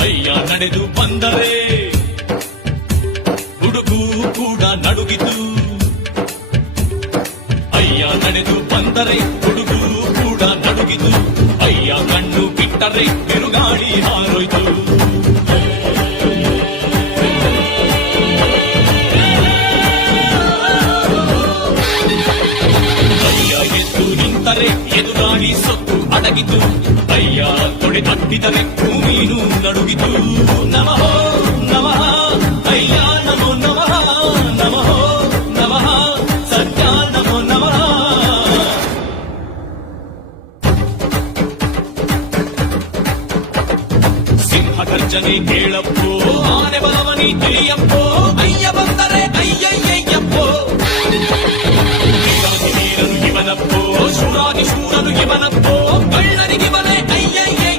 ಅಯ್ಯ ನಡೆದು ಬಂದರೆ ಹುಡುಗು ಕೂಡ ನಡುಗಿತು. ಅಯ್ಯ ನಡೆದು ಬಂದರೆ ಹುಡುಗು ಕೂಡ ನಡುಗಿತು. ಅಯ್ಯ ಕಣ್ಣು ಬಿಟ್ಟರೆ ಬಿರುಗಾಳಿ ಹಾರೋಯ್ತು. ಎದುರಾಳಿ ಸೊತ್ತು ಅಡಗಿತು. ಅಯ್ಯ ತೊಡೆ ತಟ್ಟಿದರೆ ಭೂಮಿನೂ ನಡುಗಿತು. ನಮಃ ನಮಃ ಅಯ್ಯ ನಮೋ ನಮಃ ನಮಃ ನಮಃ ಸತ್ಯ ನಮೋ ನಮಃ. ಸಿಂಹ ಗರ್ಜನೆ ಕೇಳಪ್ಪೋ, ಆನೆ ಬಲವನಿ ತಿಳಿಯಪ್ಪೋ. ಅಯ್ಯ ಬಂದರೆ ಅಯ್ಯಯ್ಯಯ್ಯಪ್ಪೋ. ಇವನಪ್ಪೋ, ಶೂರಾಗಿ ಶೂರನು ಇವನಪ್ಪೋ. ಕಳ್ಳನಿಗಿವನೇ ಅಯ್ಯಯ್ಯ